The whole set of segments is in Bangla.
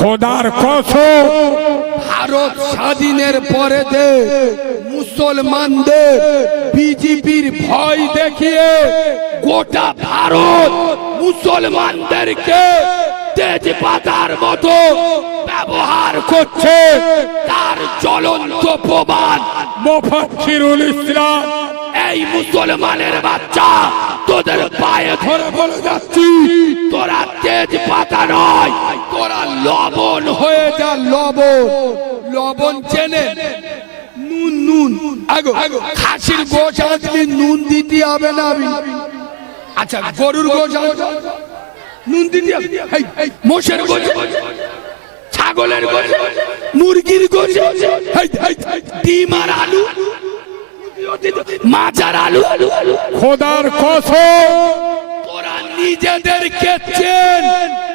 খোদার কসম ভারত স্বাধীনের পরে দে মুসলমানদের বিজেপির ভয় দেখিয়ে গোটা ভারত মুসলমানদেরকে তেজপাতার মতো ব্যবহার করছে। তার জ্বলন্ত প্রমাণ মুফাক্কিরুল ইসলাম। এই মুসলমানের বাচ্চা, তোদের পায়ে ধরে বলে যাচ্ছি, তোরা তেজপাতা নয়, তোরা লবণ হয়ে যা। লবণ, লবণ চেনে? নুন, নুন। আগো খাসির গোশ আনবি, নুন দিতে হবে না? আচ্ছা, গরুর গোশ নুন দিতে হবে? মোষের গোশ, ছাগলের গোশ, মুরগির গোশ, ডিম আর আলু, মাজার আলু। খোদার কসম তোরা নিজেদেরকে চেন,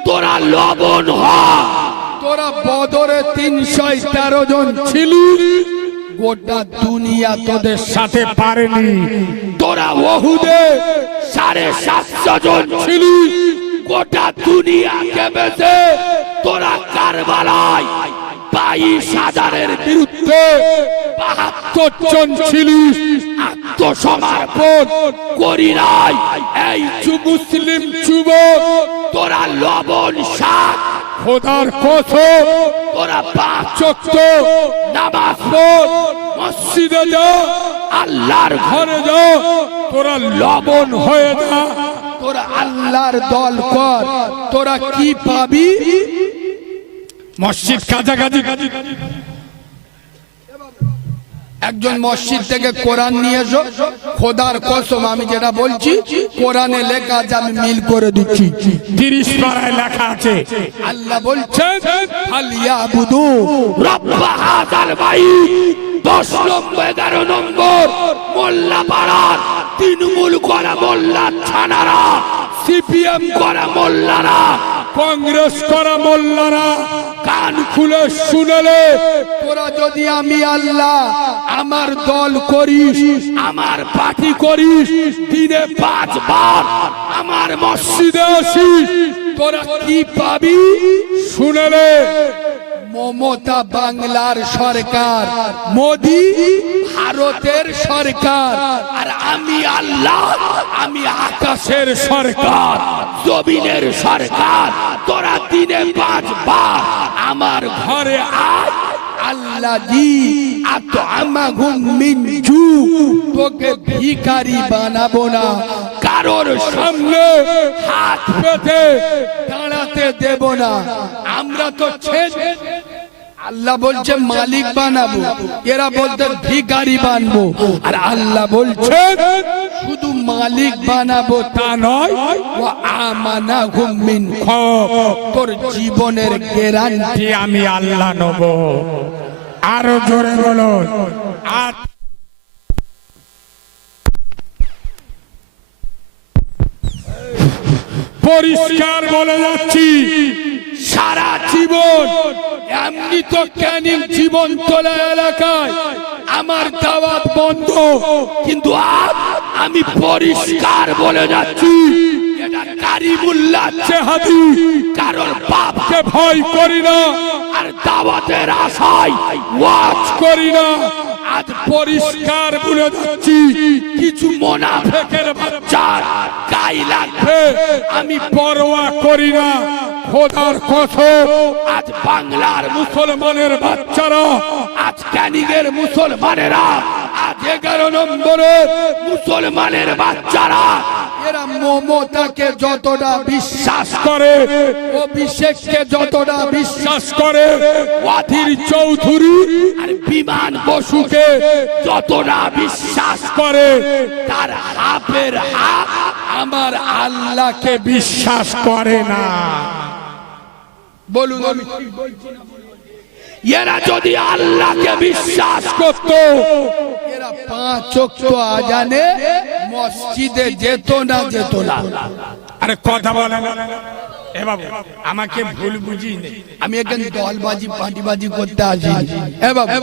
তোরা লবণ হ। তোরা বদরে 313 জন ছিলি, গোটা দুনিয়া তোদের সাথে পারেনি। তোরা ওহুদে 750 জন ছিলি, গোটা দুনিয়া কেঁপেছে। তোরা কারবালায় 22,000-এর বিরুদ্ধে 72 জন ছিলিস, আত্মসমর্পণ করি নাই। এই মুসলিম যুবক, তোরা লবণ শাক। খোদার কসম তোরা 5 ওয়াক্ত নামাজ পড়, মসজিদে যা, আল্লাহর ঘরে যা, তোরা লবণ হয়ে যা। তোরা আল্লাহর দল কর। তোরা কি পাবি? মসজিদ কাছাকাছি। একজন মসজিদ থেকে কোরআন নিয়ে এসো, খোদার কসম আমি যেটা বলছি কোরআনে লেখা আছে, আমি মিল করে দিচ্ছি। 30 পারায় লেখা আছে, আল্লাহ বলছেন ফালিয়াবুদু রাব্বা হাযাল বাইত। 10 নম্বর 11 নম্বর মোল্লাপাড়ার তৃণমূল করা মোল্লা ছানারা, সিপিএম করা মোল্লারা, কংগ্রেস করা মোল্লারা কান খুলে শুনলে, তোরা যদি আমি আল্লাহ আমার দল করিস, আমার পার্টি করিস, দিনে 5 বার আমার মসজিদে আসিস, তোরা কি পাবি? শুনলে মমতা বাংলার সরকার, মোদি ভারতের সরকার, আর আমি আল্লাহ, আমি আকাশের সরকার, জমিনের সরকার। তোরা দিনে 5 বার আমার ঘরে আয়। আল্লাহ জি আতো আমাহুম মিন জু, তোকে ভিখারি বানাবো না, কারোর সামনে হাত পেতে দাঁড়াতে দেব না। আমরা তো আল্লাহ বলছে মালিক বানাবো, এরা বলতে ভিখারি বানবো। আর আল্লাহ বলছে শুধু মালিক বানাবো তা নয়, ওয়া আমানাহুম মিন খাউফ, তোর জীবনের গ্যারান্টি আমি আল্লাহ নেব। আরো জোরে বলো। পরিষ্কার বলে যাচ্ছি, সারা জীবন এমনি তো ক্যানিং জীবন তোলা এলাকায় আমার দাওয়াত বন্ধ, কিন্তু আজ আমি পরিষ্কার বলে যাচ্ছি, এটা কারিমুল্লাহ চেহাদি, কারণ বাপকে ভয় করি না, আর দাওয়াতের আশায় ওয়াজ করি না। আজ পরিষ্কার বলে যাচ্ছি, কিছু মুনাফিকের বাচ্চার গায়ে লাগবে, আমি পরোয়া করি না। খোদার কসম, আজ বাংলার মুসলমানের বাচ্চারা, আজ ক্যানিংয়ের মুসলমানেরা, আজ 11 নম্বরের মুসলমানের বাচ্চারা, এরা মমতাকে যতটা বিশ্বাস করে, অভিষেককে যতটা বিশ্বাস করে, ওয়াহিদ চৌধুরী আর বিমান বসুকে যতটা বিশ্বাস করে, তার হাফের হাফ আমার আল্লাহকে বিশ্বাস করে না। বলুন আমি ঠিক বলছি না? এরা যদি আল্লাহকে বিশ্বাস করত, এরা 5 ওয়াক্ত আজানে মসজিদে যেত না, যেত না। আরে কথা বলে না এ বাবু, আমাকে ভুল বুঝিয়ে নেই। আমি এখানে দলবাজি পার্টিবাজি করতে আসিনি। এ বাবু,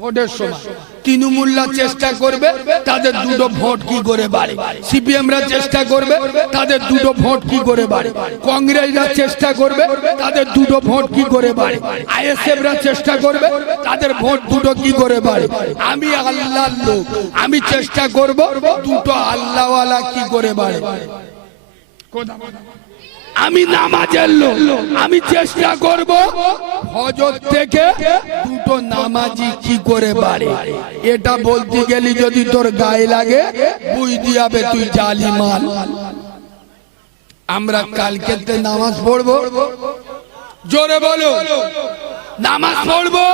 ভোটের সময় তৃণমূলরা চেষ্টা করবে তাদের দুটো ভোট কি করে বাড়ে, সিপিএমরা চেষ্টা করবে তাদের দুটো ভোট কি করে বাড়ে, কংগ্রেসরা চেষ্টা করবে তাদের দুটো ভোট কি করে বাড়ে, আইএসএফরা চেষ্টা করবে তাদের ভোট দুটো কি করে বাড়ে। আমি আল্লাহর লোক, আমি চেষ্টা করব দুটো আল্লাহওয়ালা কি করে বাড়ে। আমি নামাজের লোক, আমি চেষ্টা করব হজর থেকে দুটো নামাজি কি করে বাড়ে। এটা বলতে গেলি যদি তোর গায়ে লাগে বুঝ দিয়াবে তুই জালিমাল। আমরা কালকে নামাজ পড়বো, জোরে বলো নামাজ পড়বো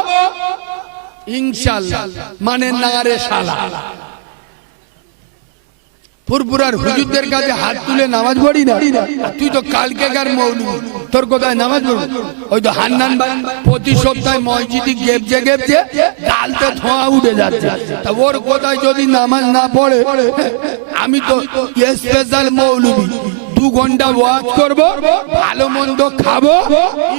ইনশাআল্লাহ, মানে না রে শালা। পুরপুরার হুজুরদের কাছে হাত তুলে নামাজ পড়ি না, তুই তো কালকেকার মৌলবি, তোর কোথায় নামাজ পড়বি? ওই তো হান্নান ভাই প্রতি সপ্তাহে মসজিদে গেপছে গেপছে গালতে ধোঁয়া উঠে যাচ্ছে, তা ওর কোথায় যদি নামাজ না পড়ে। আমি তো স্পেশাল মৌলবি, 2 ঘন্টা ওয়াজ করব, ভালো মন্দ খাবো,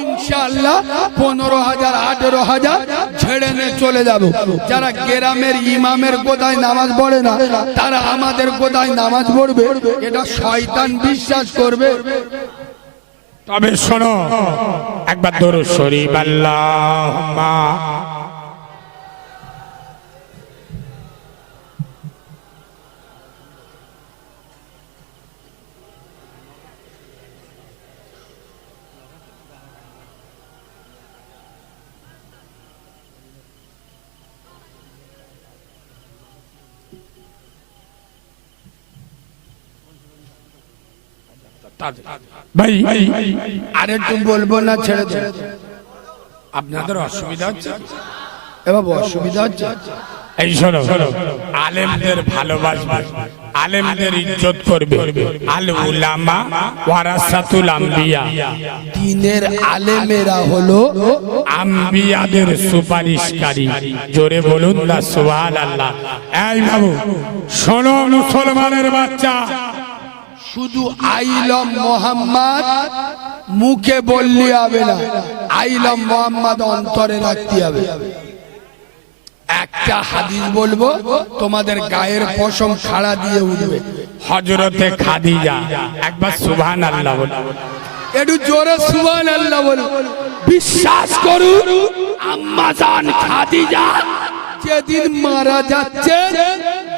ইনশাআল্লাহ 15,000 18,000 ছেড়ে নিয়ে চলে যাব। যারা গ্রামের ইমামের কোথায় নামাজ পড়ে না তারা আমাদের কোথায় নামাজ পড়বে, এটা শয়তান বিশ্বাস করবে। তবে শোনো একবার দরুদ শরীফ আল্লাহুম্মা ভাই আর একটু বলবো না, ছেড়ে দে। আপনাদের অসুবিধা হচ্ছে? এবার অসুবিধা হচ্ছে। এই শোনো, আলেমদের ভালোবাসবে, আলেমদের ইজ্জত করবে। আল উলামা ওয়ারাসাতুল আম্বিয়া, দ্বীনের আলেমেরা হলো আম্বিয়াদের সুপারিশকারী। জোরে বলুন না সুবহানাল্লাহ। এই বাবু শোনো মুসলমানের বাচ্চা, শুধু আইলম মোহাম্মদ মুখে বললে হবে না, আইলম মোহাম্মদ অন্তরে রাখতে হবে। একটা হাদিস বলবো তোমাদের গায়ের পশম খাড়া দিয়ে উঠবে। হযরতে খাদিজা, একবার সুবহানাল্লাহ বলুন, একটু জোরে সুবহানাল্লাহ বলুন। বিশ্বাস করুন আম্মা জান খাদিজা যেদিন মারা যাচ্ছে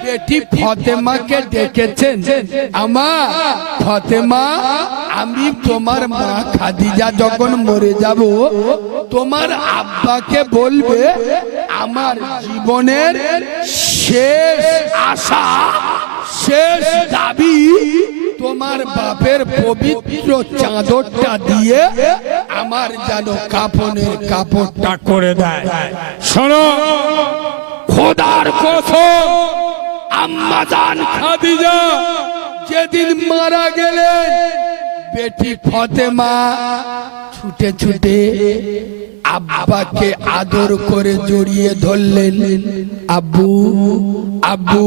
বেটি ফাতেমাকে ডেকেছেন, আমা ফাতেমা আমি তোমার মা খাদিজা যখন মরে যাব তোমার আব্বাকে বলবে আমার জীবনের শেষ আশা শেষ দাবি তোমার বাপের পবিত্র চাদরটা দিয়ে আমার যেন কাফনের কাপড়টা করে দেয়। শোনো খোদার কসম, আম্মা জান খাদিজা যেদিন মারা গেলেন বেটি ফাতেমা ছুটে ছুটে আব্বাকে আদর করে জড়িয়ে ধরলেন। আব্বু আব্বু,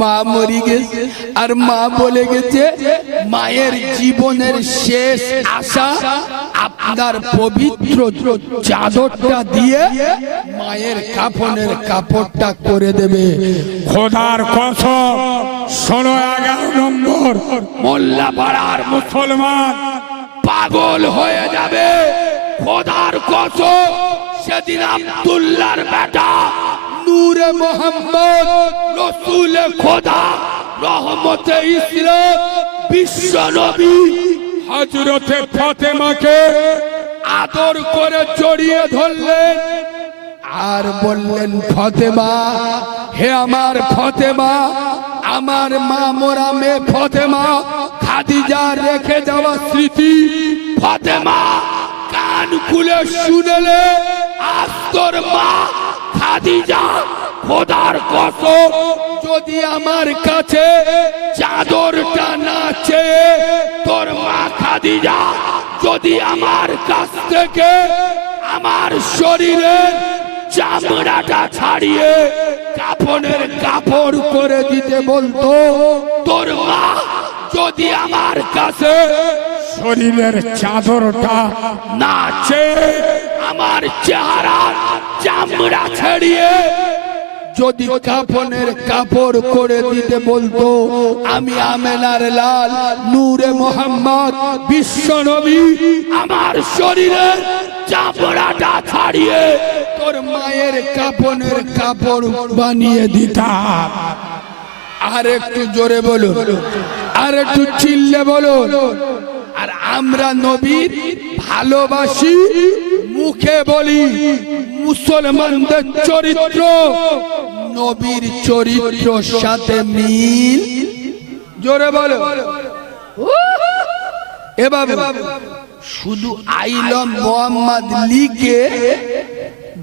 মা মরে গেছে, আর মা বলে গেছে মায়ের জীবনের শেষ আশা আপনার পবিত্র চাদরটা দিয়ে মায়ের কাফনের কাপড়টা করে দেবে। খোদার কসম শোনো, 11 নম্বর মোল্লাপাড়ার মুসলমান পাগল হয়ে যাবে। খোদার কসম সেদিন আব্দুল্লাহর বেটা নূরে মোহাম্মদ রাসূলে খোদা রহমতে ইসলাম বিশ্ব নবী হযরতে ফাতেমাকে আদর করে জড়িয়ে ধরলেন আর বললেন ফাতেমা, হে আমার ফাতেমা, আমার মা মোরা মেয়ে ফাতেমা, খাদিজা রেখে যাওয়া স্মৃতি ফাতেমা কান খুলে শুনলে আজ তোর মা খাদিজা খোদার কসম যদি আমার কাছে চাদরটা না চেয়ে তোর মা খাদিজা যদি আমার কাছ থেকে আমার শরীরের চামড়াটা ছাড়িয়ে কাফনের কাপড় করে দিতে বলতো, তোর মা যদি আমার কাছে শরীরের চাদরটা নাচে আমার চেহারা চামড়া ছাড়িয়ে যদি কাফনের কাপড় করে দিতে বলতো, আমি আমেনার লাল নূরে মোহাম্মদ বিশ্ব নবী আমার শরীরের চামড়াটা ছাড়িয়ে তোর মায়ের কাফনের কাপড় বানিয়ে দিতাম। আর একটু জোরে বলো, আর একটু চিল্লে বলো। আর আমরা নবীর ভালোবাসি, মুখে বলি মুসলমানদের চরিত্র নবীর চরিত্রের সাথে মিল। জোরে বলো। এভাবে শুধু আইলম মোহাম্মদ লিখে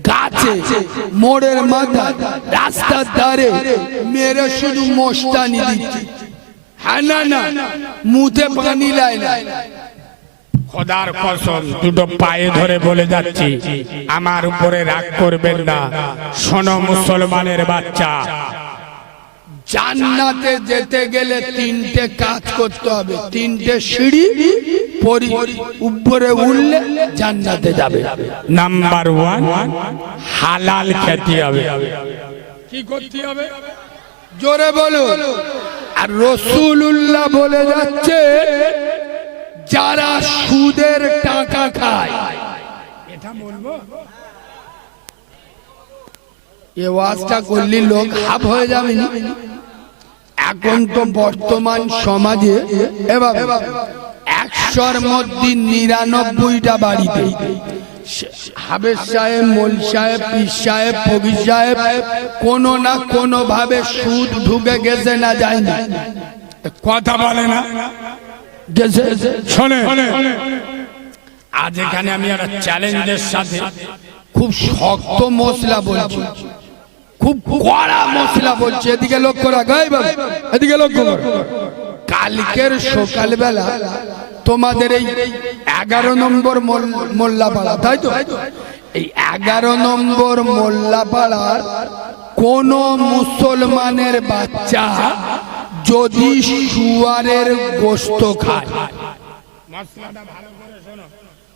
গাছে, মোড়ের মাথা, রাস্তার ধারে মেরে শুধু মোস্তানি দিচ্ছে। হ্যাঁ না না, মুখে পানি লাই না। খোদার কসম দুটো পায়ে ধরে বলে যাচ্ছি, আমার উপরে রাগ করবেন না। শোনো মুসলমানের বাচ্চা, জান্নাতে যেতে গেলে তিনটে কাজ করতে হবে, তিনটে সিঁড়ি উপরে উঠলে জান্নাতে যাবে। নাম্বার 1, হালাল খেতে হবে। কি করতে হবে? জোরে বলো। আর রাসূলুল্লাহ বলে যাচ্ছে, যারা সুদের টাকা খায়, এটা বলবো এ ওয়াজটা করলে লোক হাফ হয়ে যাবে না? এখন তো বর্তমান সমাজে এভাবে 100-র মধ্যে 99টা বাড়িতে হাবেজ সাহেব, মোল সাহেব, পীর সাহেব, ফকির সাহেব কোনো না কোনো ভাবে সুদ ঢুকে গেছে না যায় না? কথা বলে না। শোনে, আজ এখানে আমি একটা চ্যালেঞ্জের সাথে খুব শক্ত মশলা বলছি, খুব কড়া মশলা বলছি। এদিকে লক্ষ্য রাখ, এদিকে লক্ষ্য রাখ। কালকের সকালবেলা তোমাদের এই 11 নম্বর মোল্লাপাড়া, তাই তো? এই 11 নম্বর মোল্লাপাড়ার কোন মুসলমানের বাচ্চা যদি শুয়ারের গোশত খায়,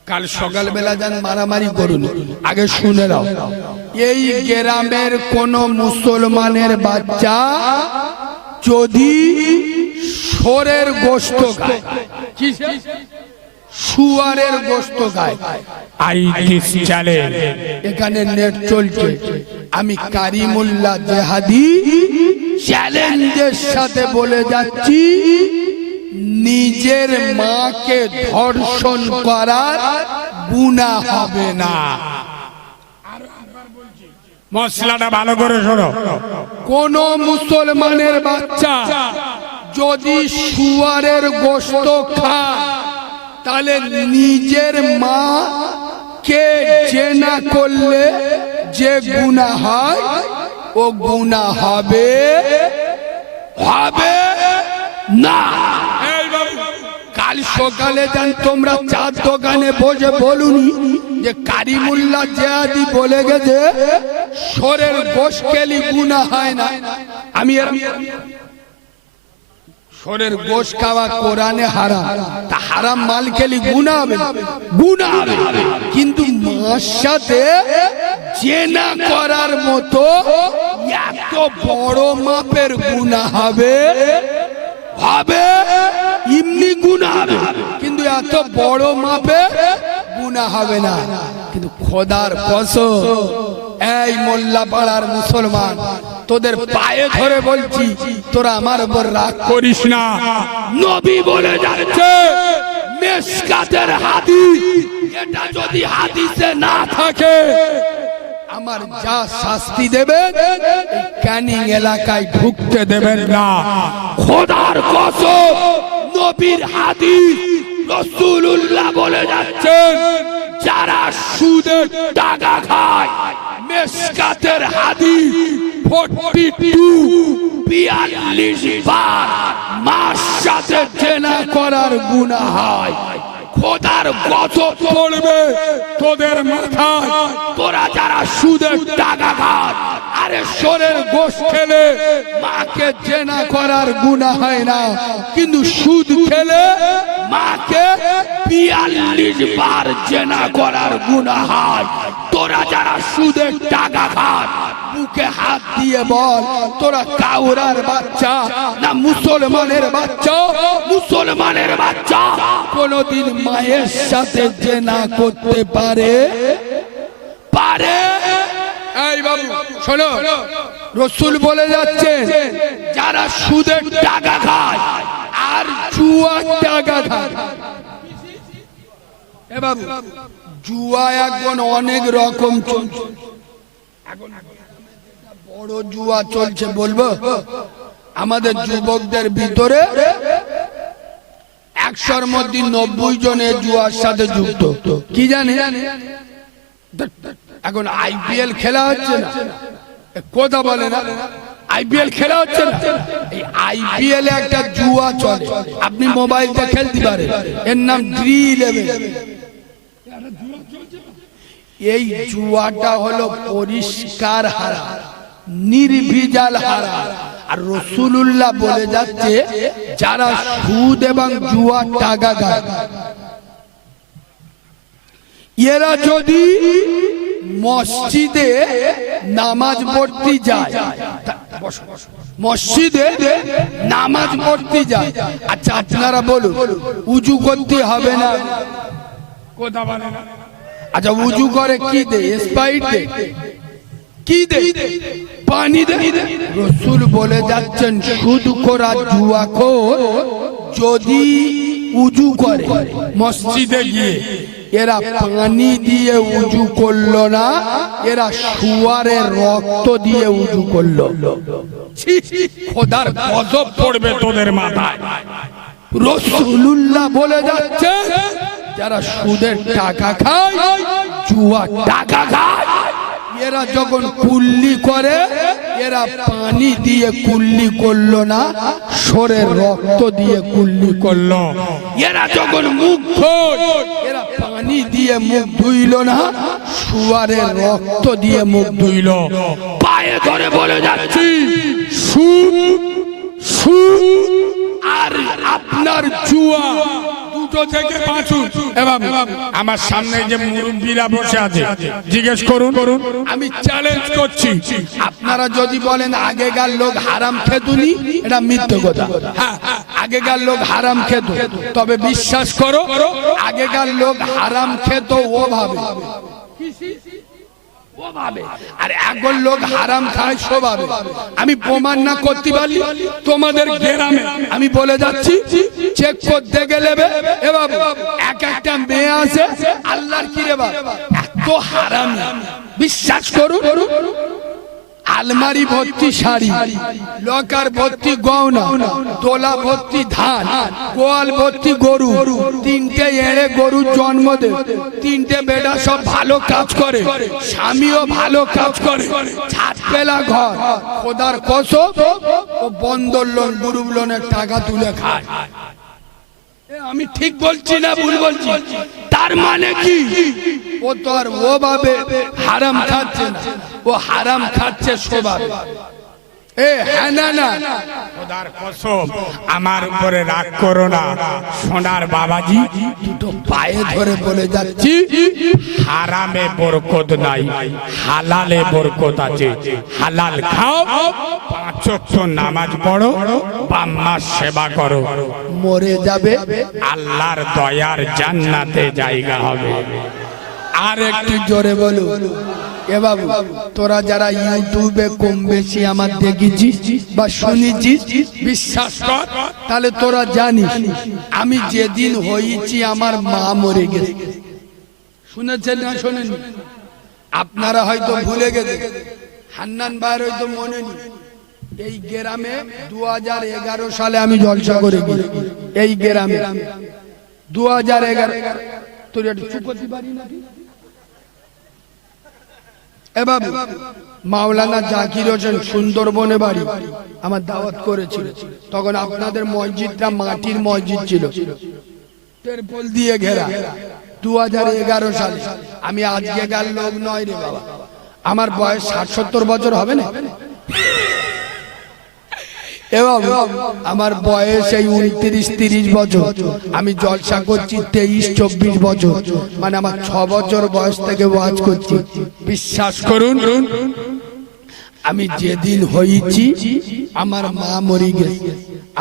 কাল সকালবেলা যান মারামারি করুন, আগে শুনে নাও। এই গ্রামের কোন মুসলমানের বাচ্চা যদি শুয়োরের গোশত খায়, শুয়ারের গোশত খায়, এখানে নেট চলছে, আমি কারিমুল্লাহ জেহাদি চ্যালেঞ্জের সাথে বলে যাচ্ছি, নিজের মাকে ধর্ষণ করার গুনাহ হবে না। মশলাটা ভালো করে শোনো। কোন মুসলমানের বাচ্চা যদি শুয়ারের গোশত খায়, তাহলে নিজের মা কে জেনা করলে যে গুনাহ হয়, ও গুনাহ হবে না। কাল সকালে যান তোমরা চার দোকানে বসে বলুনি যে কারিমুল্লাহ জিহাদি বলে গেছে শোরের গোশত খেলে গুনাহ হয় না। আমি শোরের গোশত খাওয়া কোরআনে হারাম, তা হারাম মাল খেলে গুনাহ হবে, গুনাহ হবে, কিন্তু মার সাথে জেনা করার মতো এত বড় মাপের গুনাহ হবে, এমনি গুনাহ হবে, কিন্তু এত বড় মাপে গুনাহ হবে না। কিন্তু খোদার কসম, এই মোল্লাপাড়ার মুসলমান, তোদের পায়ে ধরে বলছি, তোরা আমার উপর রাগ করিস না। নবী বলে যাচ্ছে, মিশকাতের হাদিস, এটা যদি হাদিসে না থাকে, আমার যা শাস্তি দেবেন ক্যানিং এলাকায় ঢুকতে দেবেন না। খোদার কসম, নবীর হাদিস, রাসূলুল্লাহ বলে যাচ্ছেন, যারা সুদের টাকা খায়, মিশকাতের হাদিস 42 বার মার সাথে জেনা করার গুনাহ হয়। খোদার গজব পড়বে তোদের মাথায়। তোরা যারা সুদের টাকা খাস, আরে সোরের গোশ খেলে মাকে জেনা করার গুনাহ হয় না, কিন্তু সুদ খেলে মাকে 42 বার জেনা করার গুনাহ হয়। তোরা যারা সুদের টাকা খাস, বুকে হাত দিয়ে বল, তোরা কাউরার বাচ্চা না মুসলমানের বাচ্চা? মুসলমানের বাচ্চা কোনদিন মায়ের সাথে জেনা করতে পারে? পারে? এই বাবু শোনো, রাসূল বলে যাচ্ছেন যারা সুদের টাকা খায় আর জুয়ার টাকা খায়। এ বাবু, জুয়া এখন অনেক রকম চলছে। এখন বড় জুয়া চলছে বলবো, আমাদের যুবকদের ভিতরে 100-র মধ্যে 90 জনে জুয়ার সাথে যুক্ত। কি জানে? এখন আইপিএল খেলা হচ্ছে না, কথা বলে না, আইপিএল খেলা হচ্ছে না, এই আইপিএল একটা জুয়া চলে, আপনি মোবাইলটা খেলতে পারেন, এর নাম ড্রি11। এই জুয়াটা হলো পরিষ্কার হারাম, নির্ভেজাল হারাম। আর রাসূলুল্লাহ বলে যাচ্ছে যারা সুদ এবং জুয়া টাকা খায়, এরা যদি মসজিদে নামাজ পড়তে যায়, মসজিদে নামাজ পড়তে যায়, আচ্ছা আপনারা বলুন উজু করতে হবে না? কথা বলে না। আচ্ছা উজু করে কি দে? স্প্রাইট দে? কি দে? পানি দে? রাসূল বলে যাচ্ছেন সুদখোর আর জুয়াখোর যদি উজু করে মসজিদে গিয়ে, এরা পানি দিয়ে উজু করলো না, এরা শুয়ারের রক্ত দিয়ে উজু করলো। খোদার গজব পড়বে তোদের মাথায়। রাসূলুল্লাহ বলে যাচ্ছে যারা সুদের টাকা খায়, জুয়া টাকা খায়, এরা যখন কুল্লি করে, এরা পানি দিয়ে কুল্লি করলো না, শরীরের রক্ত দিয়ে কুল্লি করলো। এরা যখন মুখ ধুয়, এরা পানি দিয়ে মুখ ধুইল না, শুয়ারের রক্ত দিয়ে মুখ ধুইল। পায়ে ধরে বলে যাচ্ছি সুদ, সুদ আর আপনার জুয়া দুটো থেকে বাঁচুন। আমার সামনে যে মুরব্বীরা বসে আছে জিজ্ঞেস করুন, আমি চ্যালেঞ্জ করছি, আপনারা যদি বলেন আগেকার লোক হারাম খেতুনি, এটা মিথ্যে কথা। হ্যাঁ, আগেকার লোক হারাম খেত, তবে বিশ্বাস করো আগেকার লোক হারাম খেত ওভাবে, আর এখন লোক হারাম খায় স্বভাবে। আমি প্রমাণ না করতে পারি, তোমাদের গ্রামে আমি বলে যাচ্ছি, চেক করতে গেলে এক একটা মেয়ে আছে, আল্লাহর কি রে বাবা এত হারামি, বিশ্বাস করুন, আলমারি ভর্তি শাড়ি, লকার ভর্তি গয়না, তোলা ভর্তি ধান, গোয়াল ভর্তি গরু, 3টে এড়ে গরুর জন্ম দেয়, 3টে বেটা সব ভালো কাজ করে, স্বামীও ভালো কাজ করে, ছাদ পেলা ঘর, খোদার কসম ও বন্দর লোন গ্রুপ লোনের টাকা তুলে খায়। আমি ঠিক বলছি না ভুল বলছি? তার মানে কি ও তো আর ওভাবে হারাম খাচ্ছে না, ও হারাম খাচ্ছে স্বভাবে। খোদার কসম আমার উপরে রাগ করো না সোনার বাবাজি, দুটো পায়ে ধরে বলে যাচ্ছি হারামে বরকত নাই, হালালে বরকত আছে। হালাল খাও, 5 ওয়াক্ত নামাজ পড়ো, বাম্মার সেবা করো, মরে যাবে আল্লাহর দয়ার জান্নাতে জায়গা হবে। আর একটু জোরে বলো। এ বাবু, তোরা যারা ইউটিউবে কম বেশি আমার দেখেছিস বা শুনেছিস, বিশ্বাস কর, তাহলে তোরা জানিস আমি যেদিন হয়েছি আমার মা মরে গেছে। শুনেছেন না শোনেন? আপনারা হয়তো ভুলে গেছে, হান্নান ভাইয়ের হয়তো মনে নেই। এই গ্রামে 2011 সালে আমি জলসা করে গেছি। এই গ্রামে 2011, তোর একটু চুপ করতে পারি নাকি? এ বাবু, মাওলানা জাকির হোসেন সুন্দরবনে বাড়ি, আমার দাওয়াত করেছিল। তখন আপনাদের মসজিদটা মাটির মসজিদ ছিল, তেরপল দিয়ে ঘেরা। 2011 সালে, আমি আজকেকার লোক নয় রে বাবা, আমার বয়স 60-70 বছর হবে না, এবং আমার বয়স এই 29-30 বছর, আমি জলসা করছি 23-24 বছর, মানে আমার 6 বছর বয়স থেকে ওয়াজ করছি। বিশ্বাস করুন, আমি যেদিন হয়েছি আমার মা মরে গেছে।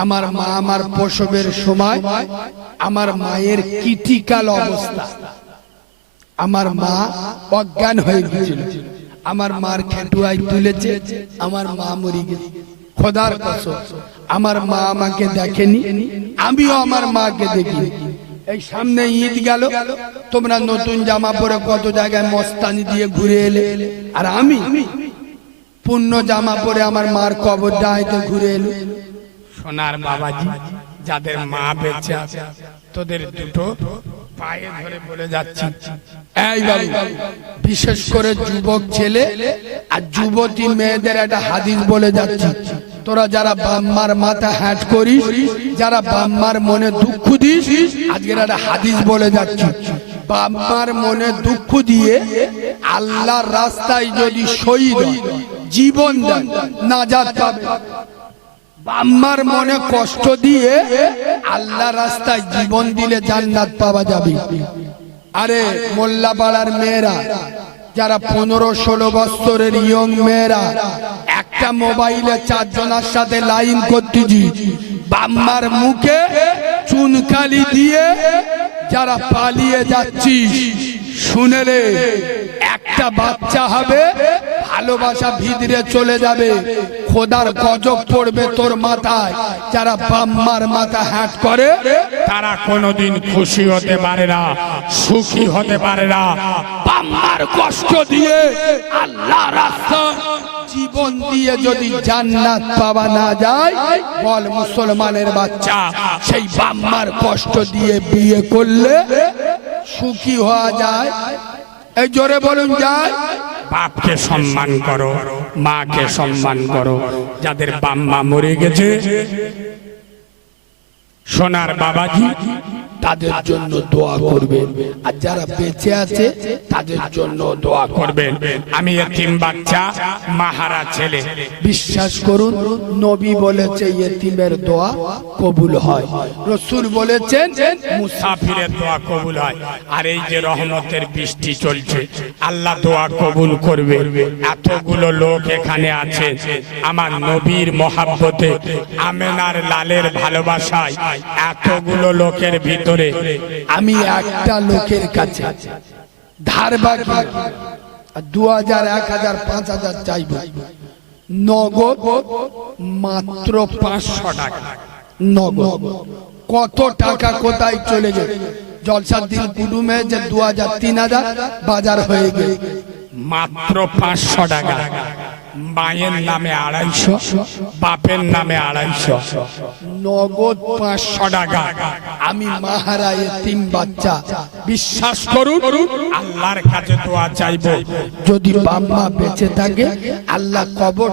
আমার মা আমার প্রসবের সময় আমার মায়ের ক্রিটিক্যাল অবস্থা, আমার মা অজ্ঞান হয়ে গেছিল, আমার মার খেটুয়াই তুলেছে, আমার মা মরে গেছে। খোদার কসম, আমার মা আমাকে দেখেনি, আমিও আমার মাকে দেখিনি। এই সামনে ঈদ গেল, তোমরা নতুন জামা পরে কত জায়গায় মস্তানি দিয়ে ঘুরে এলে, আর আমি পূর্ণ জামা পরে আমার মার কবর ডাইতে ঘুরে এলো। সোনার বাবাজি, যাদের মা বেঁচে আছে তোদের দুটো পায়ে ধরে বলে যাচ্ছি, এই বাবু, বিশেষ করে যুবক ছেলে আর যুবতী মেয়েদের একটা হাদিস বলে যাচ্ছি, তোরা যারা বাম্মার মাথা হ্যাট করিস, যারা বাম্মার মনে দুঃখ দিস, আজকের একটা হাদিস বলে যাচ্ছি, বাম্মার মনে দুঃখ দিয়ে আল্লাহর রাস্তায় যদি শহীদ হয়, জীবন দেন, নাজাত পাবে। বাম্মার মনে কষ্ট দিয়ে আল্লাহ রাস্তায় জীবন দিলে জান্নাত পাওয়া যাবে। আরে মোল্লাপাড়ার মেয়েরা যারা 15-16 বছরের ইয়ং মেয়েরা একটা মোবাইলে 4 জনের সাথে লাইন করতেছি, বাম্মার মুখে চুনকালি দিয়ে যারা পালিয়ে যাচ্ছিস, শুনেলে একটা বাচ্চা হবে, ভালোবাসা ভিতরে চলে যাবে, খোদার গজব পড়বে তোর মাথায়। যারা বাম্মার মাথা হ্যাট করে তারা কোনোদিন খুশি হতে পারে না, সুখী হতে পারে না। বাম্মার কষ্ট দিয়ে আল্লাহ রাস্তা জীবন দিয়ে যদি জান্নাত পাওয়া না যায়, বল মুসলমানের বাচ্চা, সেই বাম্মার কষ্ট দিয়ে বিয়ে করলে সুখী হওয়া যায়? এই জোরে বলুন, যায়? বাপকে সম্মান করো, মাকে সম্মান করো। যাদের বাম্মা মরে গেছে সোনার বাবাজি, তাদের জন্য দোয়া করবেন, আর যারা বেঁচে আছে তাদের জন্য দোয়া করবেন। আমি এতিম বাচ্চা, মাহারা ছেলে। বিশ্বাস করুন, নবী বলেছে ইতিমের দোয়া কবুল হয়, রাসূল বলেছেন মুসাফিরের দোয়া কবুল হয়। আর এই যে রহমতের বৃষ্টি চলছে, আল্লাহ দোয়া কবুল করবে। এতগুলো লোক এখানে আছে আমার নবীর মহাব্বতে, আমেনার লালের ভালোবাসায়, এতগুলো লোকের ভিতরে আমি একটা লোকের কাছে ধার বাকি 2000, 1000, 5000 চাইব, নগদ মাত্র 500 টাকা নগদ। কত টাকা কোথায় চলে গেল? জলসার দিন কুডুমে যে 2000, 3000 বাজার হয়ে গেল, মাত্র 500 টাকা। মায়ের নামে 250, বাপের নামে 250, নগদ 500 টাকা। আমি মাহারা এতিম বাচ্চা, বিশ্বাস করুন, আল্লাহর কাছে দোয়া চাইবো, যদি বাম্মা বেঁচে থাকে আল্লাহ কবর,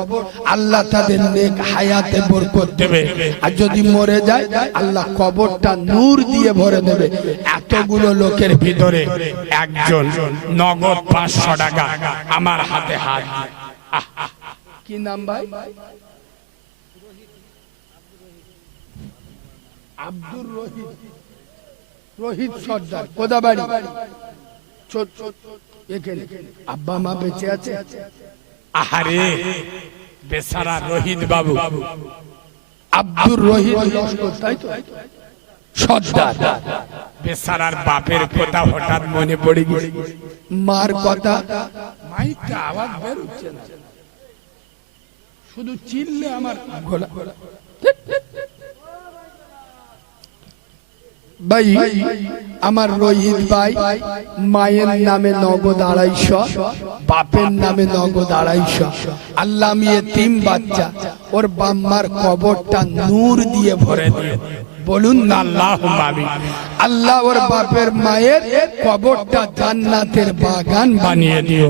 আল্লাহ তাদের নেক হায়াতে বরকত দেবে, আর যদি মরে যায় আল্লাহ কবরটা নূর দিয়ে ভরে দেবে। এতগুলো লোকের ভিতরে একজন নগদ 500 টাকা আমার হাতে হাত দিয়ে। কি নাম ভাই? আব্দুর রহিত, রহিত সর্দার। কোথা বাড়ি? এখানে। আব্বা মা বেঁচে আছে? আহারে বেচারা রহিত বাবু, আব্দুর রহিত লস্কর, তাই তো? সর্দার। বেচারার বাপের কথা হঠাৎ মনে পড়ে গেছে, মার কথা। মাইকটা আওয়াজ বের হচ্ছে না, শুধু চিল্লে আমার গলা। ভাই, আমার রোহিত ভাই মায়ের নামে নগদ 250, বাপের নামে নগদ 250। আল্লাহ, আমি এতিম বাচ্চা, ওর বাম্মার কবরটা নূর দিয়ে ভরে দিয়ে। বলুন না আল্লাহুম্মা আমিন। আল্লাহ ওর বাপের মায়ের কবরটা জান্নাতের বাগান বানিয়ে দিও।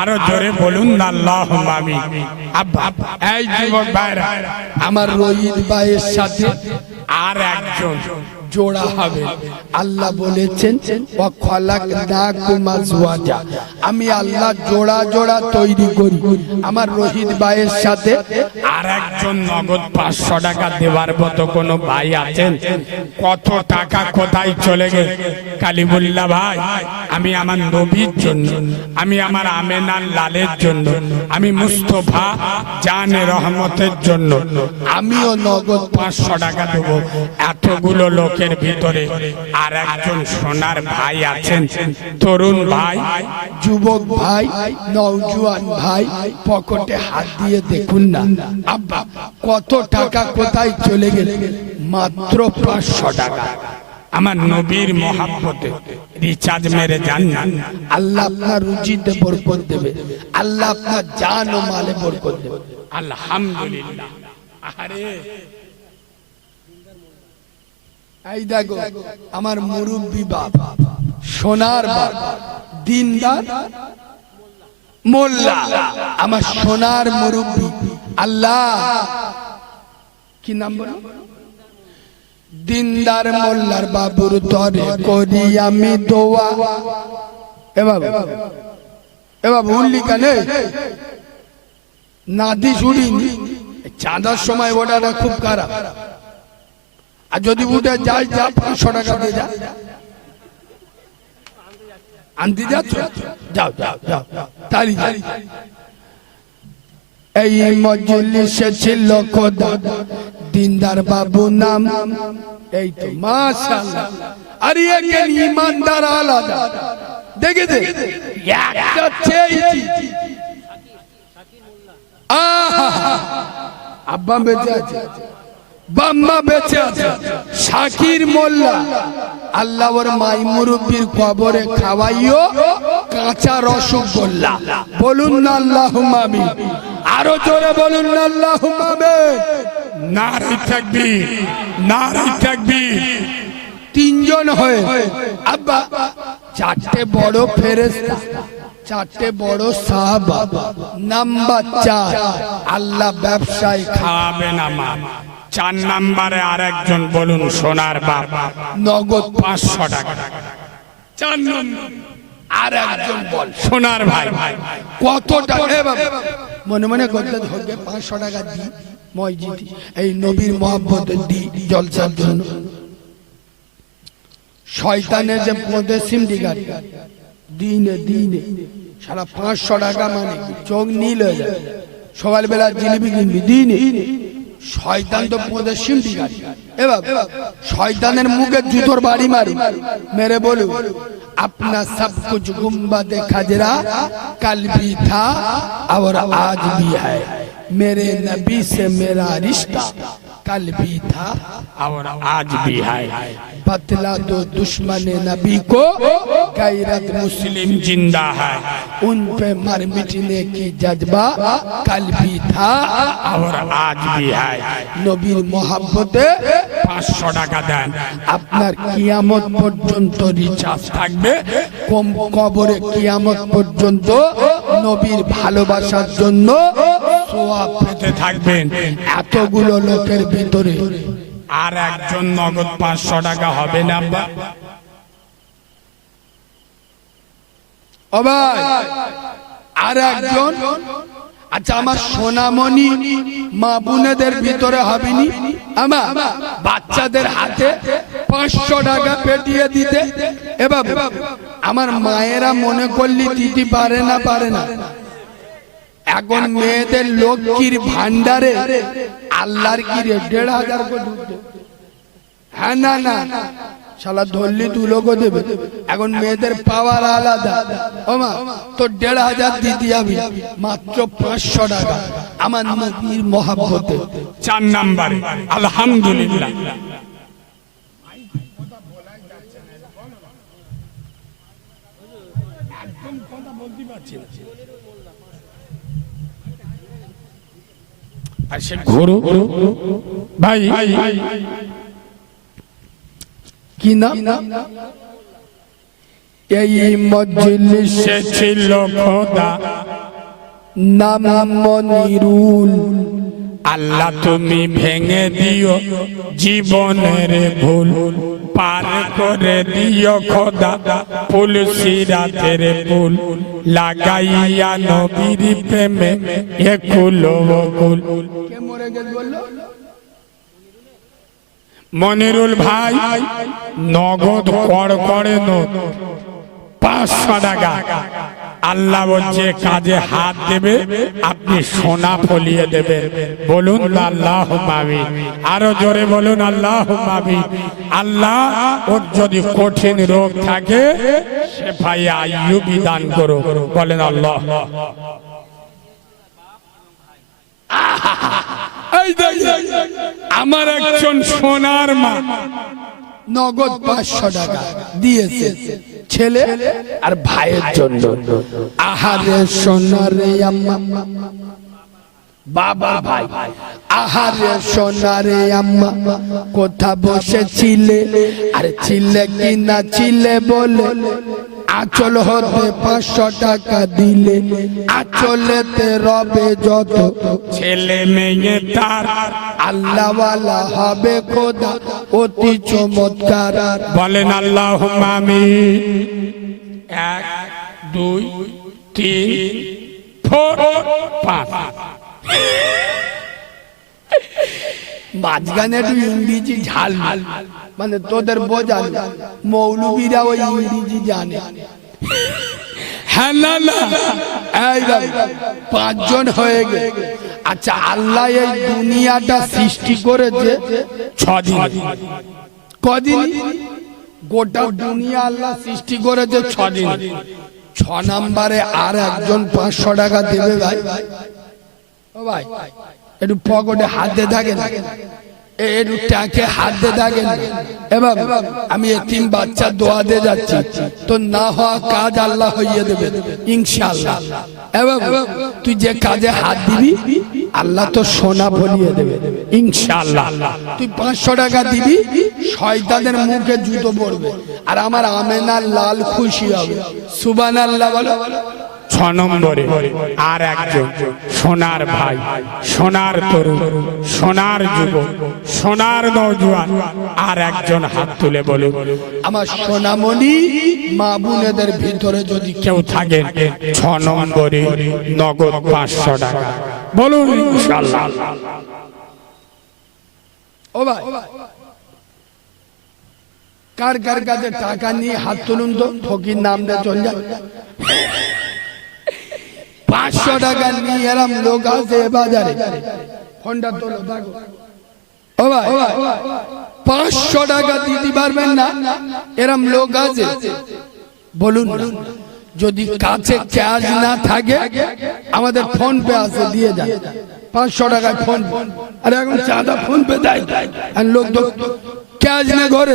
আরো জোরে বলুন না আল্লাহুম্মা আমিন। আব্বা, এই যুবক ভাইরা, আমার রোহিত ভাইয়ের সাথে আর একজন জোড়া হবে। আল্লাহ বলেছেন ওয়া খালাকনাকুম আজওয়াজা, আমি আল্লাহ জোড়া জোড়া তৈরি করি। আমার রহিত ভাইয়ের সাথে আর একজন নগদ 500 টাকা দেওয়ার মতো কোনো ভাই আছেন? কত টাকা কোথায় চলে গেল? কালিমুল্লাহ ভাই, আমি আমার নবীর জন্য, আমি আমার আমেনার লালের জন্য, আমি মুস্তফা জানে রহমতের জন্য আমিও নগদ 500 টাকা দেবো। এতগুলো লোকের ভিতরে আর একজন সোনার ভাই আছেন, তরুণ ভাই, যুবক ভাই, নওজোয়ান ভাই, পকেটে হাত দিয়ে দেখুন না আব্বা কত টাকা কোথায় চলে গেল। মাত্র 500 টাকা। আমার নবীর মহাব্বতে রিচার্জ মেরে যান না, আল্লাহ আপনার রুজিতে বরকত দেবে, আল্লাহ আপনার জান ও মালে বরকত দেবে। আলহামদুলিল্লাহ। আরে এই দেখো আমার মুরব্বী বাবা, সোনার বাবা, দিনদার মোল্লা, আমার সোনার মুরব্বী। আল্লাহ কি নাম বলো? দিনদার মোল্লার বাবুর তরে করি আমি দোয়া। এ বাবু উল্লি কানে নাদি শুনিনি, চাঁদার সময় ওটা খুব খারাপ। আর যদি উঠে যাই যা 500 টাকা দিয়ে যা, আনতে যাচ্ছ, যাও যাও যাও তালি। এই মজলিসে ছিল খোদা দিনদার বাবু নাম। এই তো মাশাআল্লাহ। আর একে ইমানদার আলাদা দেখে দে একটা চেয়েছি। আব্বা বেঁচে আছে, বাম্মা বেঁচে আছে, শাকির মোল্লা। আল্লাহ ওর মাই মুরব্বির কবরে খাওয়াইও কাঁচা রসগোল্লা। বলুন না আল্লাহুম্মা আমিন। আরো জোরে বলুন না আল্লাহুম্মা আমিন। নারে তাকবীর, নারে তাকবীর। তিনজন হয়ে আব্বা, চারটে বড় ফেরেশতা, চারটে বড় সাহাবা। নাম্বার 4 আল্লাহ ব্যবসায় খাবেন আমার। 4 নম্বরে আর একজন বলুন সোনার বাবা, নগদ 500 টাকা। 4 নম্বর আর একজন বল সোনার ভাই। কত টাকা? মনে মনে করতে হবে 500 টাকা দি মসজিদে এই নবীর মহব্বতে দি জলসার জন্য। শয়তানের যে পদে সিমটি গাড়ি দিনে দিনে সারা 500 টাকা, মানে চোখ নীল হয়ে যায়। সকালবেলা জিলিপি কিনবি দিনে। শয়তান তো পদে সিমটি গাড়ি। এবার শয়তানের মুখে জুতোর বাড়ি মারি মেরে বলু अपना सब कुछ गुम्बद खजरा कल भी था और आज भी है, मेरे नबी से मेरा रिश्ता कल भी था और आज भी है। बतला दो दुश्मन नबी को गैरत मुस्लिम जिंदा है, उन पे मर मिटने की जज्बा कल भी था और आज भी है। নবীর মহব্বতে 500 টাকা দেন, আপনার কিয়ামত পর্যন্ত রিচার্জ থাকবে। কবরে কিয়ামত পর্যন্ত নবীর ভালোবাসার জন্য সওয়াব পেতে থাকবেন। এতগুলো লোকের ভিতরে আর একজন নগদ 500 টাকা হবে না আব্বা? ও ভাই আর একজন। আচ্ছা আমার সোনামণি মা বোনেদের ভিতরে হবেনি আমার বাচ্চাদের হাতে 500 টাকা পেটিয়ে দিতে। এবার আমার মায়েরা মনে করলি দিতে পারে না, পারে না। এখন মেয়েদের লক্ষ্মীর ভান্ডারে আল্লাহর কি রে 1500 করে ঢুকবে। হ্যাঁ না না শালা ধরলি 2 লক্ষ দেবে। এখন মেয়েদের পাওয়ার আলাদা। ওমা তো 1500 দিতে যাবি, মাত্র 500 টাকা আমার নবীর মহব্বতে। 4 নম্বরে আলহামদুলিল্লাহ। একদম কথা বলতে পারছি না। আচ্ছা ঘোরো ভাই, কি না এই মজলিসে ছিল খোদা নাম মনিরুল আল্লাহ তুমি ভেঙে দিও জীবনের ভুল, পার করে দিও খোদা ফুল সিরাতের ফুল, লাগাইয়া নবীর প্রেমে একুল বকুল। কে মরে গেছে বললো? মনিরুল ভাই নগদ কড় করে নোট 500 টাকা। আল্লাহ বলছে কাজে হাত দেবে আপনি সোনা ফলিয়ে দেবেন। বলুন আল্লাহুম্মা আমিন। আরো জোরে বলুন আল্লাহুম্মা আমিন। আল্লাহ ওর যদি কঠিন রোগ থাকে শেফায়ে আইয়ুবী দান করো, বলেন আল্লাহ। এই দেখেন আমার একজন সোনার মা নগদ 500 টাকা দিয়েছে ছেলে আর ভাইয়ের জন্য। আহারে সোনারে আম্মা, বাবা ভাই, আহারে সোনারে আম্মা কোথা বসেছিলে, আর ছিলে কি না ছিলে বলে আঁচল হতে 500 টাকা দিলে, আঁচলেতে রবে যত ছেলে মেয়ে তার আল্লাহওয়ালা হবে খোদা অতি চমৎকার। বলেন আল্লাহুম্মা আমিন। 1 2 3 4 5। মাঝখানে একটু ইংরেজি ঝাল, মানে তোদের বোঝাল মৌলবীরা ওই ইংরেজি জানে। হ্যাঁ না না এই ভাই 5 জন হয়ে গেছে। আচ্ছা আল্লাহ এই দুনিয়াটা সৃষ্টি করেছে 6 দিন। কদিন? গোটা দুনিয়া আল্লাহ সৃষ্টি করেছে 6 দিন। 6 নম্বরে আর একজন 500 টাকা দেবে ভাই। ও ভাই একটু পকেটে হাত দিয়ে থাকেন, একটু ট্যাঁকে হাত দিয়ে থাকেন। এবার আমি এতিম বাচ্চা দোয়া দিয়ে যাচ্ছি, তো না হওয়া কাজ আল্লাহ হইয়ে দেবে ইনশাআল্লাহ। এবার তুই যে কাজে হাত দিবি আল্লাহ তো সোনা ফলিয়ে দেবে ইনশাআল্লাহ। তুই 500 টাকা দিবি, শয়তানের মুখে জুতো পড়বে, আর আমার আমেনা লাল খুশি হবে। সুবহানাল্লাহ বলো। 6 নম্বরে আর একজন সোনার ভাই, সোনার তরুণ, সোনার যুবক, সোনার নওজোয়ান আর একজন হাত তুলে বলুন। আমার সোনামণি মা বোনেদের ভিতরে যদি কেউ থাকেন 6 নম্বরে নগদ 500 টাকা বলুন ইনশাআল্লাহ। ও ভাই কার কার কাছে টাকা নিয়ে হাত তুলুন তো, ফকির নামটা চল যায়। 500 টাকা নিয়ে এরম লোক আছে বাজারে, ফোনটা তোলো দেখো। ও ভাই 500 টাকা দিতে পারবেন না এরম লোক আছে? বলুন যদি কাছে ক্যাশ না থাকে আমাদের ফোন পে আছে, দিয়ে যান 500 টাকায় ফোন। আরে এখন চাঁদা ফোন পে দেয়, আর লোক তো ক্যাশ না ঘরে।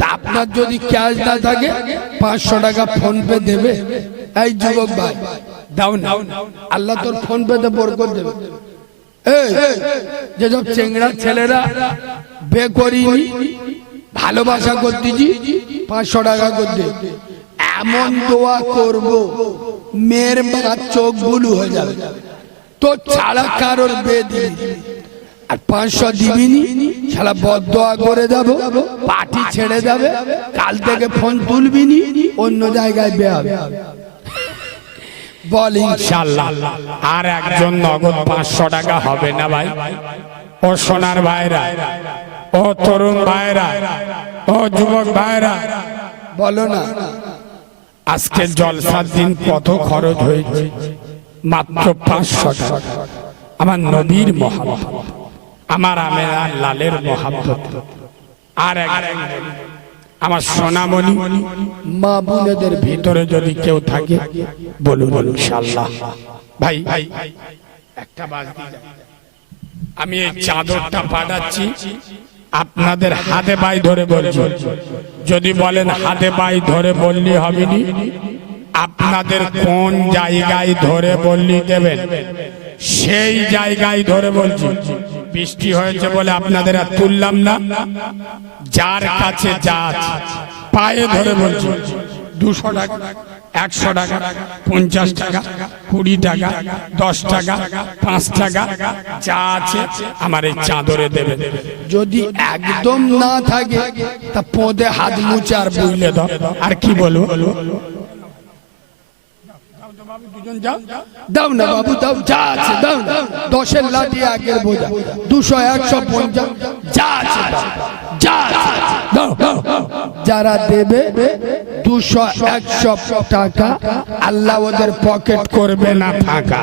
তা আপনার যদি ক্যাশ না থাকে 500 টাকা ফোন পে দেবে? এই যুবক ভাই দাও না, আল্লাহ তোর ফোন পে তে বরকত দেবে। এই যেসব চেংড়া ছেলেরা বে করিনি ভালোবাসা করতেছি 500 টাকা করতে, এমন দোয়া করব মেয়ের মা চোখ বুলু হয়ে যাবে। তো ছাড়া কারোর বে দিবি আর 500 দিবিনি, শালা বদদোয়া করে যাব, পার্টি ছেড়ে যাবে, কাল থেকে ফোন তুলবিনি, অন্য জায়গায় বে হবে। বল ইনশাআল্লাহ। আর একজন নগদ 500 টাকা হবে না ভাই? ও সোনার ভাইরা, ও তরুণ ভাইরা, ও যুবক ভাইরা বলো না। আজকে জলসার দিন কত খরচ হয়েছে? মাত্র 500 টাকা। আমার নবীর মহব্বত, আমার আমেনা লালের মহব্বত। আর একজন আমার সোনামণি মা বোনেদের ভিতরে যদি কেউ থাকে বলুন ইনশাআল্লাহ। ভাই একটা বাজ দিয়ে যান। আমি এই চাদরটা পাঠাচ্ছি, আপনাদের হাতে বাই ধরে বলছি। যদি বলেন হাতে বাই ধরে বললি হবে নি, আপনাদের কোন জায়গায় ধরে বললি দেবেন সেই জায়গায় ধরে বলছি। বৃষ্টি হয়েছে বলে আপনাদের আর তুললাম না, যার কাছে যা পায়ে ধরে বলছি 200 টাকা 100 টাকা, 50 টাকা, 20 টাকা, 10 টাকা, 5 টাকা, যা আছে আমার এই চাদরে দেবেন। যদি একদম না থাকে তা পদে হাত মুছে আর বুঝলে দাও। আর কি বলবো? দাও না বাবু, দাও, যা আছে দাও না। 10-এর লাঠি 1-এর বোঝা, 200, 150, যা আছে দাও, যা আছে দাও। যারা দেবে 200-100 টাকা, আল্লাহ ওদের পকেট করবে না ফাঁকা।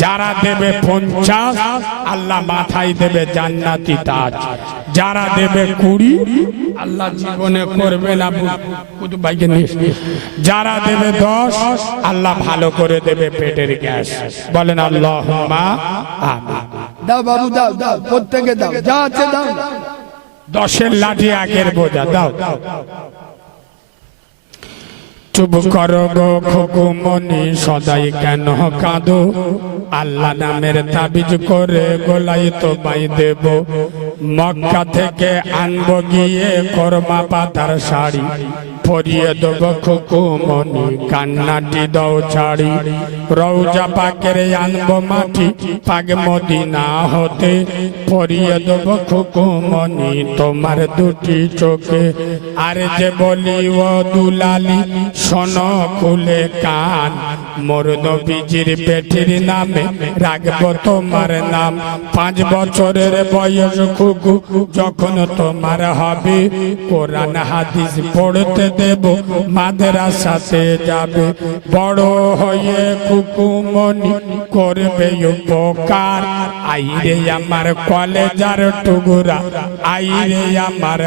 যারা দেবে 50, আল্লাহ মাথায় দেবে জান্নাতি তাজ। যারা দেবে 20, আল্লাহ জীবনে করবে না কুতুব ভাইকে নিয়ে। যারা দেবে 10, আল্লাহ ভালো করে দেবে পেটের গ্যাস। বলেন আল্লাহুম্মা আমিন। দাও বাবু, দাও দাও, প্রত্যেকে দাও, যা আছে দাও। 10-এর লাঠি 1-এর বোঝা দাও। চুপ করো গো খুকুমনি, সদাই কেন কাঁদো? আল্লাহ নামের তাবিজ করে গোলাই তো বাই দেব। মক্কা থেকে আনবো গিয়ে কর্মা পাতার শাড়ি, পরিয়ে দেব খুকুমনি, কান্নাটি দাও ছাড়ি। রওজা পাকের আনবো মাটি, পাক মদিনা হতে, পরিয়ে দেব খুকুমনি তোমার দুটি চোখে। আর যে বলি ও দুলালি, শোনো খুলে কান, মোর নবীজির পেটের নামে রাখবো তোমার নাম। 5 বছরের বয়স খুকু যখন তোমার হবে, কোরআন হাদিস পড়তে দেব, মাদ্রাসাতে যাবে। বড় হয়ে খুকুমনি করবে উপকার। আইরে আমার কলেজার টুকুরা, আইরে আমার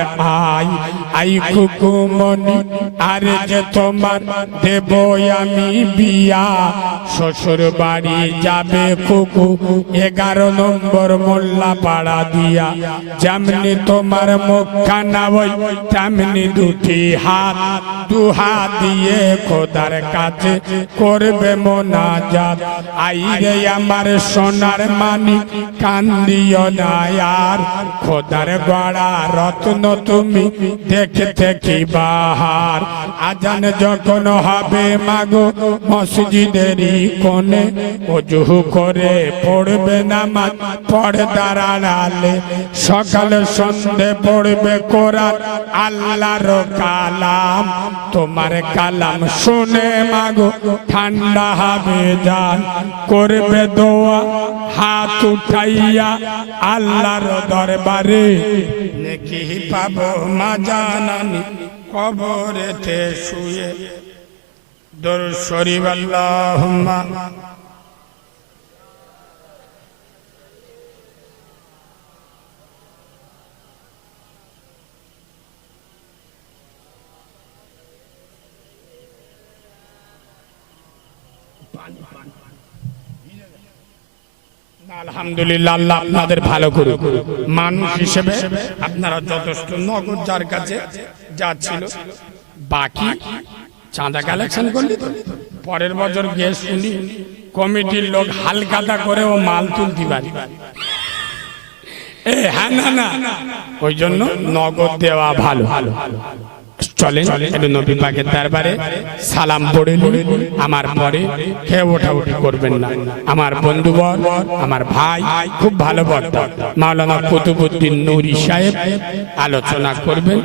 আই খুকুমনি। আরে যে তোমার দেব আমি বিয়া, শ্বশুর বাড়ি যাবে খুকু 11 নম্বর মোল্লা পাড়া দিয়া। যেমনি তোমার মুখখানা ওই তেমনি দুটি হাত, 2 হাত দিয়ে খোদার কাছে করবে মোনাজাত। আইরে আমার সোনার মানিক, কান্দিও না আর, খোদার গড়া রত্ন তুমি দেখতে কি বাহার। আজান যখন হবে মাগো মসজিদেরই কোণে, ওযু করে পড়বে নামাজ পর্দার আড়ালে। সকাল সন্ধে পড়বে কোরআন আল্লাহর কালাম। তোমার কালাম শুনে মাগো ঠান্ডা হবে জান। করবে দোয়া হাত উঠাইয়া আল্লাহর দরবারে, নেকি পাবো মা জানানি কবরেতে শুয়ে। দরুদ শরীফ আল্লাহুম্মা। আলহামদুলিল্লাহ, আল্লাহ আপনাদের ভালো করুক। মানুষ হিসেবে আপনারা যথেষ্ট। নগদ যার কাছে যা ছিল, বাকি চাঁদা কালেকশন করলি তো পরের বছর গিয়ে শুনি কমিটির লোক হালকাতা করেও মাল তুলতে পারি। হ্যাঁ, না, ওই জন্য নগদ দেওয়া ভালো। চলেন একটু নবী পাকের দরবারে সালাম পড়ে নিন। আমার পরে খেয়ে ওঠাউঠি করবেন না। আমার বন্ধুবর, আমার ভাই, খুব ভালো বক্তা মাওলানা কুতুবউদ্দিন নূরী সাহেব আলোচনা করবেন।